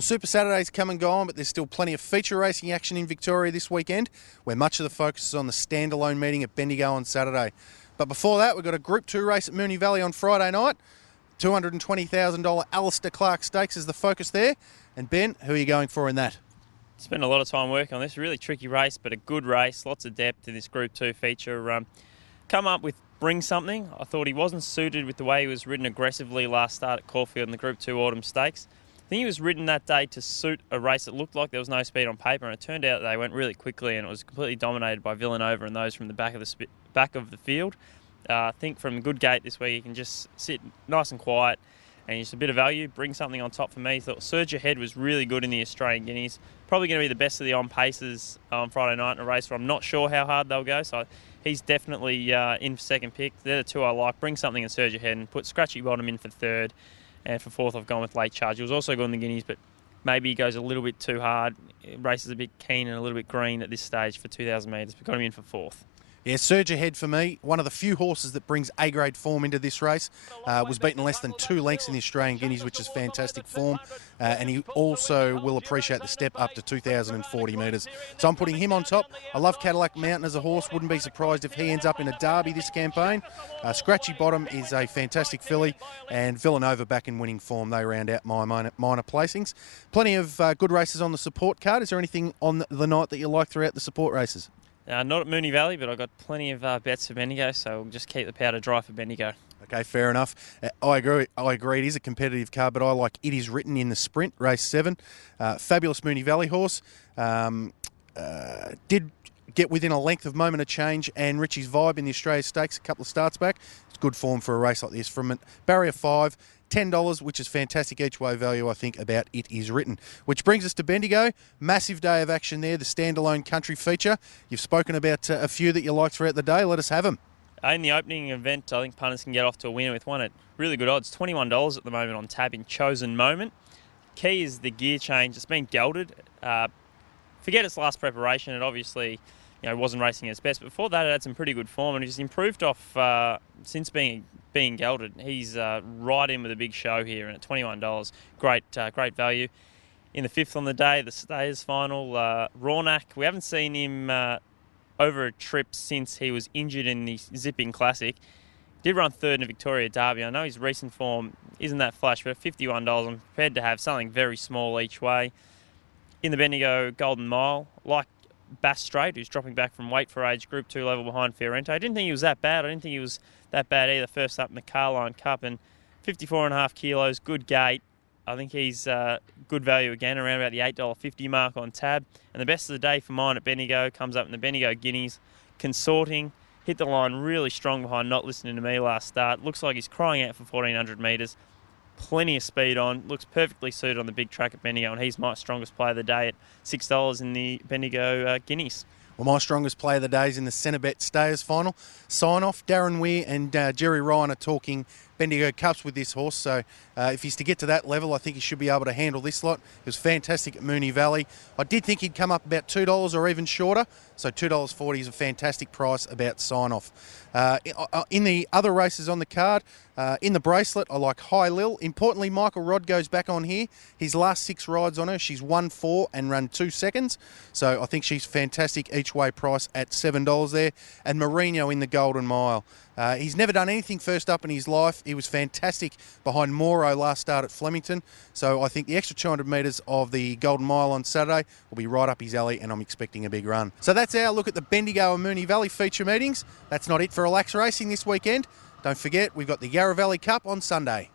Well, Super Saturday's come and gone, but there's still plenty of feature racing action in Victoria this weekend, where much of the focus is on the standalone meeting at Bendigo on Saturday. But before that, we've got a Group 2 race at Moonee Valley on Friday night. $220,000 Alistair Clark Stakes is the focus there. And Ben, who are you going for in that? Spent a lot of time working on this. Really tricky race, but a good race. Lots of depth in this Group 2 feature. Come up with Bring Something. I thought he wasn't suited with the way he was ridden aggressively last start at Caulfield in the Group 2 Autumn Stakes. I think he was ridden that day to suit a race that looked like there was no speed on paper, and it turned out they went really quickly, and it was completely dominated by Villanova and those from the back of the field. I think from a good gate this week, he can just sit nice and quiet, and just a bit of value. Bring Something on top for me. Thought Surge Ahead was really good in the Australian Guineas. Probably going to be the best of the on-paces on Friday night in a race where I'm not sure how hard they'll go, so he's definitely in for second pick. They're the two I like. Bring Something and Surge Ahead, and put Scratchy Bottom in for third. And for fourth, I've gone with Late Charge. He was also good in the Guineas, but maybe he goes a little bit too hard. Races a bit keen and a little bit green at this stage for 2,000 metres. We've got him in for fourth. Yeah, Surge Ahead for me, one of the few horses that brings A-grade form into this race. Was beaten less than 2 lengths in the Australian Guineas, which is fantastic form. And he also will appreciate the step up to 2,040 metres. So I'm putting him on top. I love Cadillac Mountain as a horse. Wouldn't be surprised if he ends up in a derby this campaign. Scratchy Bottom is a fantastic filly. And Villanova back in winning form. They round out my minor placings. Plenty of good races on the support card. Is there anything on the night that you like throughout the support races? Not at Moonee Valley, but I've got plenty of bets for Bendigo, so we'll just keep the powder dry for Bendigo. Okay, fair enough. I agree. It is a competitive card, but I like It Is Written in the Sprint, race 7. Fabulous Moonee Valley horse. Did get within a length of Moment of Change and Richie's Vibe in the Australia Stakes a couple of starts back. It's good form for a race like this. From barrier 5, $10, which is fantastic each way value, I think, about It Is Written. Which brings us to Bendigo. Massive day of action there, the standalone country feature. You've spoken about a few that you like throughout the day. Let us have them. In the opening event, I think punters can get off to a winner with one at really good odds. $21 at the moment on tab in Chosen Moment. Key is the gear change. It's been gelded. Forget its last preparation. It obviously wasn't racing at its best. But before that, it had some pretty good form, and he's improved off since being gelded. He's right in with a big show here, and at $21, great value. In the 5th on the day, the Stayers final, Rornack. We haven't seen him over a trip since he was injured in the Zipping Classic. Did run third in the Victoria Derby. I know his recent form isn't that flash, but at $51, I'm prepared to have something very small each way. In the Bendigo Golden Mile, like Bass Strait, who's dropping back from weight for age, Group 2 level behind Fiorento. I didn't think he was that bad. I didn't think he was that bad either. First up in the Carline Cup, and 54.5 kilos, good gait. I think he's good value again, around about the $8.50 mark on tab. And the best of the day for mine at Bendigo comes up in the Bendigo Guineas. Consorting, hit the line really strong behind Not Listening to Me last start. Looks like he's crying out for 1,400 metres. Plenty of speed on, looks perfectly suited on the big track at Bendigo, and he's my strongest play of the day at $6 in the Bendigo Guineas. Well, my strongest play of the day is in the Centrebet Stayers final. Sign-off, Darren Weir and Jerry Ryan are talking Bendigo Cups with this horse, so if he's to get to that level, I think he should be able to handle this lot. It was fantastic at Moonee Valley. I did think he'd come up about $2 or even shorter, so $2.40 is a fantastic price about sign-off. In the other races on the card, in the bracelet, I like High Lil. Importantly, Michael Rodd goes back on here. His last 6 rides on her, she's won 4 and run 2 seconds. So I think she's fantastic each way price at $7 there. And Mourinho in the Golden Mile. He's never done anything first up in his life. He was fantastic behind Moro last start at Flemington. So I think the extra 200 metres of the Golden Mile on Saturday will be right up his alley, and I'm expecting a big run. So that's our look at the Bendigo and Moonee Valley feature meetings. That's not it for Relax Racing this weekend. Don't forget, we've got the Yarra Valley Cup on Sunday.